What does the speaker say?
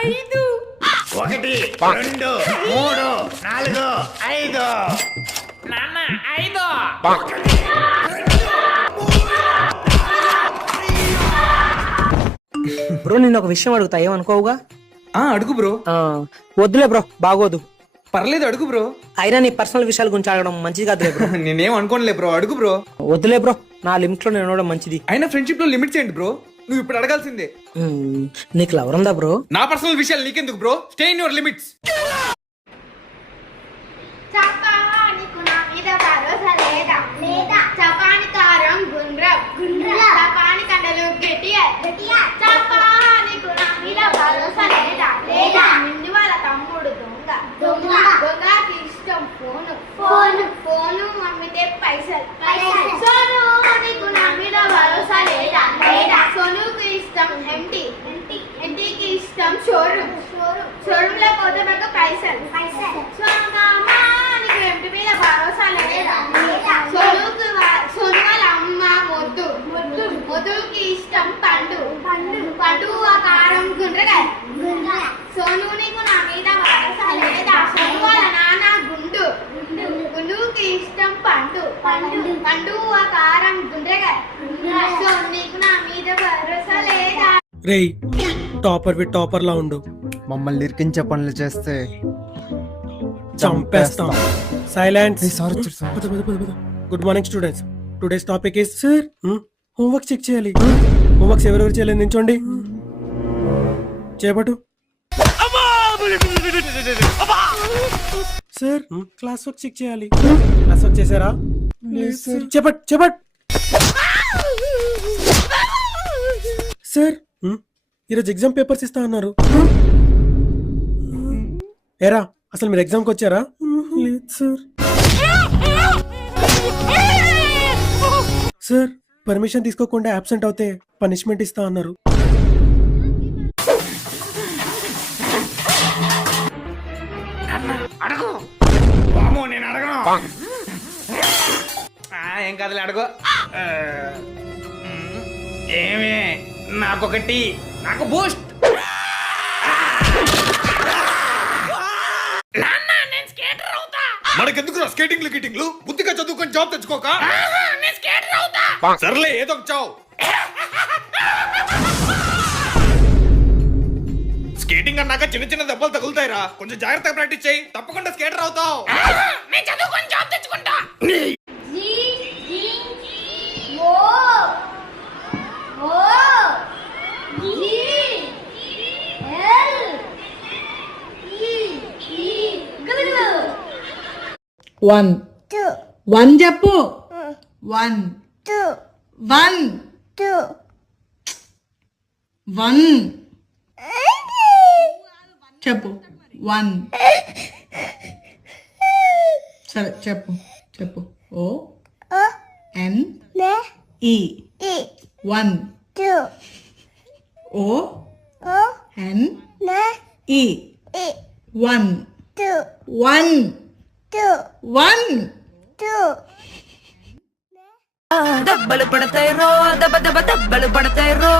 5 1 2 3 4 5 నాన్న 5 బ్రో నేను ఒక విషయం అడుగుతా ఏమనుకోవుగా? అడుగు బ్రో. వద్దులే బ్రో, బాగోదు. పర్లేదు అడుగు బ్రో. అయినా నీ పర్సనల్ విషయాల గురించి అడగడం మంచిది కాదులే బ్రో. నేనేం అనుకోనులే బ్రో, అడుగు బ్రో. వద్దులే బ్రో, నా లిమిట్ లో నేను ఉండడం మంచిది. అయినా ఫ్రెండ్షిప్ లో లిమిట్స్ ఏంటి బ్రో? నువ్వు ఇప్పుడు అడగాల్సిందే. నీకు లవర్ ఉందా బ్రో? నా పర్సనల్ విషయాలు నీకెందుకు bro? Stay in your limits. చపానికి నా మీద భరోసా లేదా చపాని కారం గుండ్రం చపాని కండలు గట్టియా చపానికి నా మీద భరోసా లేదా నిండి వాళ్ళ తమ్ముడు దొంగకి ఇష్టం ఫోను మమ్మీతే పైసలు సోను నీకు నా మీద భరోసా లేదా సోనుకి ఇష్టం ఎంటికి ఇష్టం షోరూమ్ లో పోతే నాకు పైసలు నీకు ఎంటి మీద భరోసా లేదా సోను వాళ్ళ అమ్మ మొద్దుకి ఇష్టం పండు ఆ కారం గుండ్రకాయ సోను నీకు నా మీద భరోసా లేదా సోను వాళ్ళ నాన్న గుండుకి ఇష్టం పండు ఆ కారం గుండ్రకాయ సోను నీకు నా మీద భరోసా లేదా. రేయ్ టాపర్ లా ఉండు. మమ్మల్ని ఇరికించే పనులు చేస్తే చంపేస్తాం. Silence. Good morning students. Today's topic is sir homework check చేయాలి. హోంవర్క్స్ ఎవరెవరు చేయలేదు నించోండి. చేపట్టు. సార్ క్లాస్ వర్క్ చెక్ చేయాలి. క్లాస్ వర్క్ చేశారా? చేపట్. సార్ ఈరోజు ఎగ్జామ్ పేపర్స్ ఇస్తా అన్నారు. ఏరా అసలు మీరు ఎగ్జామ్కి వచ్చారా? లేదు సార్. సార్ పర్మిషన్ తీసుకోకుండా అబ్సెంట్ అవుతే పనిష్మెంట్ ఇస్తా అన్నారు. అడుగు బామో, నేను అడగను. ఏం కాదులే, అడుగు. ఏమే నాకొకటి, నాకు బూస్ట్. నాన్న నేను స్కేటర్ అవుతా. మనకెందుకు స్కేటింగ్లు బుద్ధిగా చదువుకొని జాబ్ తెచ్చుకోక. నేను స్కేటర్ అవుతా. సర్లే ఏదో ఒక చావు. స్కేటింగ్ అన్నాక చిన్న దెబ్బలు తగులుతాయిరా, కొంచెం జాగ్రత్తగా ప్రాక్టీస్ చేయి, తప్పకుండా స్కేటర్ అవుతావు. నేను చదువుకొని జాబ్ తెచ్చుకుంటా. వన్ చెప్పు. 1 చెప్పు. 1 సరే చెప్పు. ఓ ఎన్ ఈ 1 ఓ ఎన్ ఈ 1 దెబ్బలు పడతాయి రో దెబ్బలు పడతాయి రో.